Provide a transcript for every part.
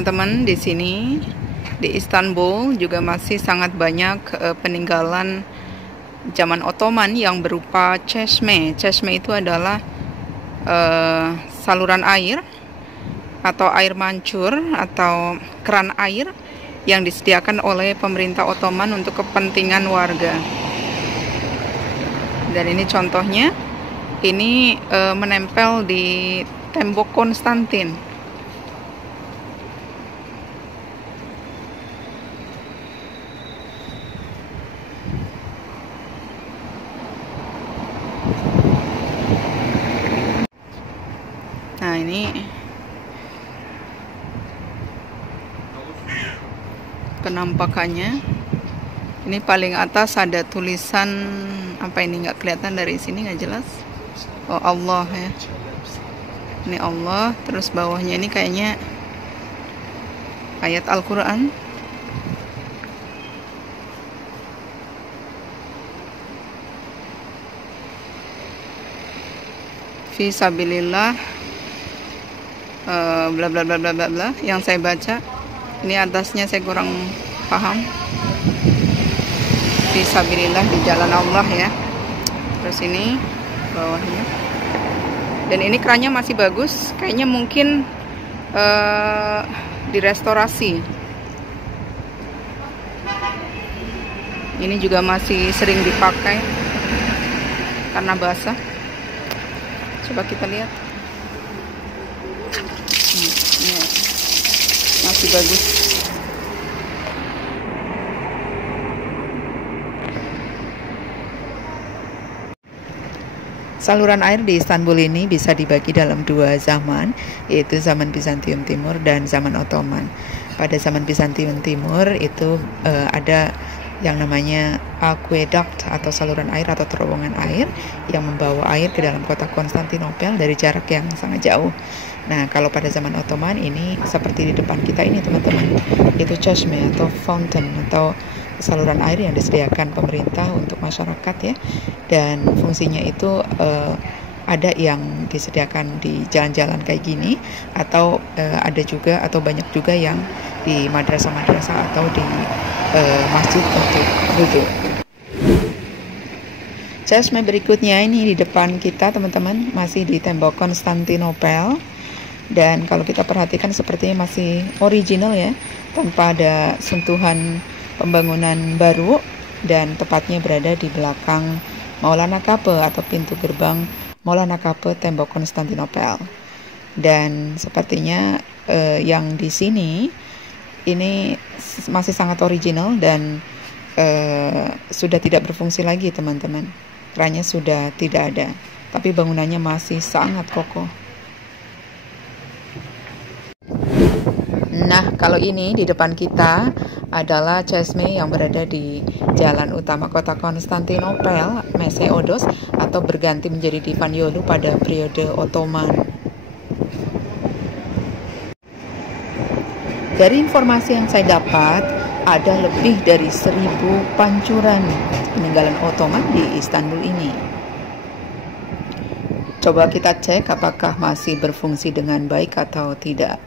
teman-teman, di sini di Istanbul juga masih sangat banyak peninggalan zaman Ottoman yang berupa çeşme. Çeşme itu adalah saluran air atau air mancur atau keran air yang disediakan oleh pemerintah Ottoman untuk kepentingan warga. Dan ini contohnya, ini menempel di tembok Konstantin. Nah, ini penampakannya. Ini paling atas ada tulisan apa ini, nggak kelihatan dari sini, nggak jelas. Oh, Allah ya. Ini Allah, terus bawahnya ini kayaknya ayat Al-Quran. Fi sabilillah bla bla bla bla bla bla yang saya baca. Ini atasnya saya kurang paham. Fi sabilillah, di jalan Allah ya. Terus ini bawahnya. Dan ini kerannya masih bagus, kayaknya mungkin direstorasi. Ini juga masih sering dipakai karena basah. Coba kita lihat. Ini masih bagus. Saluran air di Istanbul ini bisa dibagi dalam dua zaman, yaitu zaman Bizantium Timur dan zaman Ottoman. Pada zaman Bizantium Timur itu ada yang namanya aqueduct atau saluran air atau terowongan air yang membawa air ke dalam kota Konstantinopel dari jarak yang sangat jauh. Nah, kalau pada zaman Ottoman ini seperti di depan kita ini teman-teman, itu çeşme atau fountain atau saluran air yang disediakan pemerintah untuk masyarakat ya, dan fungsinya itu ada yang disediakan di jalan-jalan kayak gini, atau ada juga atau banyak juga yang di madrasah-madrasah atau di masjid untuk duduk. Çeşme berikutnya ini di depan kita teman-teman, masih di tembok Konstantinopel, dan kalau kita perhatikan sepertinya masih original ya, tanpa ada sentuhan pembangunan baru, dan tepatnya berada di belakang Maulana Kapı atau pintu gerbang Maulana Kapı tembok Konstantinopel. Dan sepertinya yang di sini ini masih sangat original dan sudah tidak berfungsi lagi teman-teman. Kerannya sudah tidak ada, tapi bangunannya masih sangat kokoh. Nah, kalau ini di depan kita adalah çeşme yang berada di jalan utama kota Konstantinopel, Meseodos, atau berganti menjadi Divan Yolu pada periode Ottoman. Dari informasi yang saya dapat, ada lebih dari 1000 pancuran peninggalan Ottoman di Istanbul ini. Coba kita cek apakah masih berfungsi dengan baik atau tidak.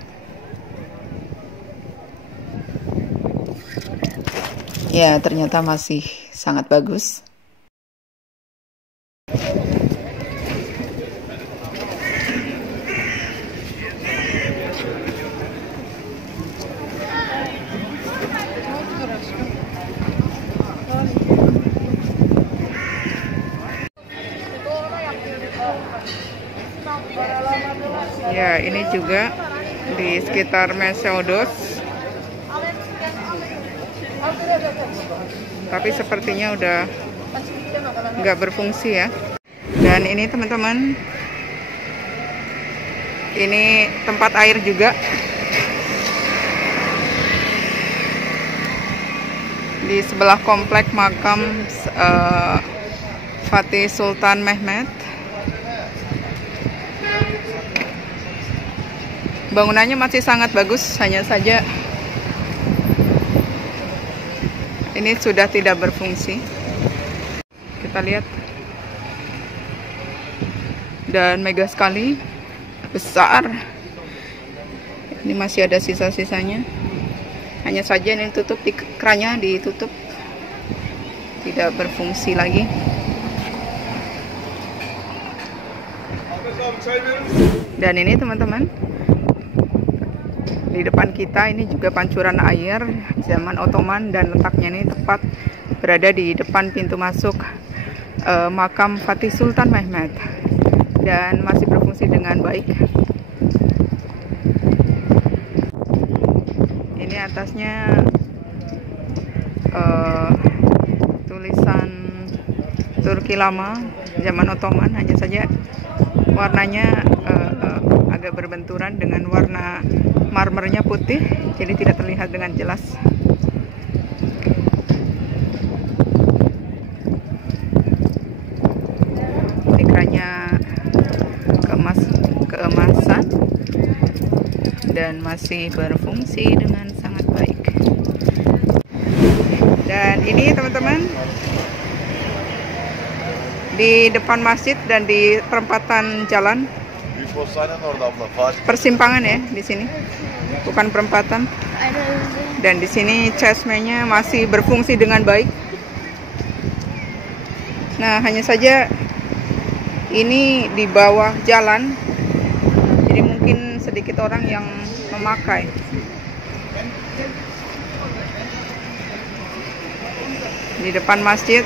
Ya, ternyata masih sangat bagus. Ya, ini juga di sekitar Meseodos. Tapi sepertinya udah nggak berfungsi ya. Dan ini teman-teman, ini tempat air juga di sebelah komplek makam Fatih Sultan Mehmet. Bangunannya masih sangat bagus, hanya saja ini sudah tidak berfungsi. Kita lihat. Dan mega sekali, besar. Ini masih ada sisa-sisanya. Hanya saja ini tutup, di kerannya ditutup, tidak berfungsi lagi. Dan ini teman-teman, di depan kita ini juga pancuran air zaman Ottoman, dan letaknya ini tepat berada di depan pintu masuk makam Fatih Sultan Mehmed, dan masih berfungsi dengan baik. Ini atasnya tulisan Turki lama zaman Ottoman, hanya saja warnanya agak berbenturan dengan warna marmernya putih, jadi tidak terlihat dengan jelas. Kerannya keemasan dan masih berfungsi dengan sangat baik. Dan ini teman-teman, di depan masjid dan di perempatan jalan, persimpangan ya di sini, bukan perempatan. Dan di sini chessman-nya masih berfungsi dengan baik. Nah, hanya saja ini di bawah jalan, jadi mungkin sedikit orang yang memakai. Di depan masjid,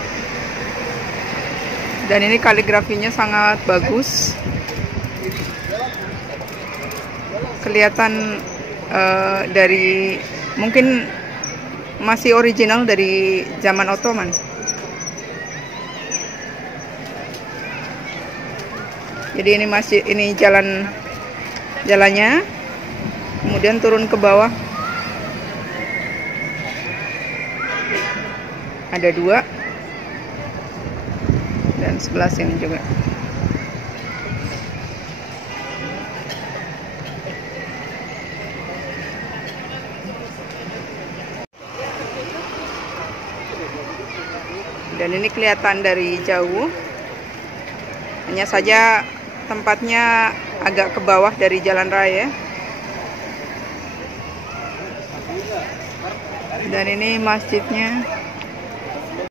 dan ini kaligrafinya sangat bagus, kelihatan dari mungkin masih original dari zaman Ottoman. Jadi ini masih, ini jalannya, kemudian turun ke bawah, ada 2, dan sebelah sini juga. Dan ini kelihatan dari jauh, hanya saja tempatnya agak ke bawah dari jalan raya. Dan ini masjidnya.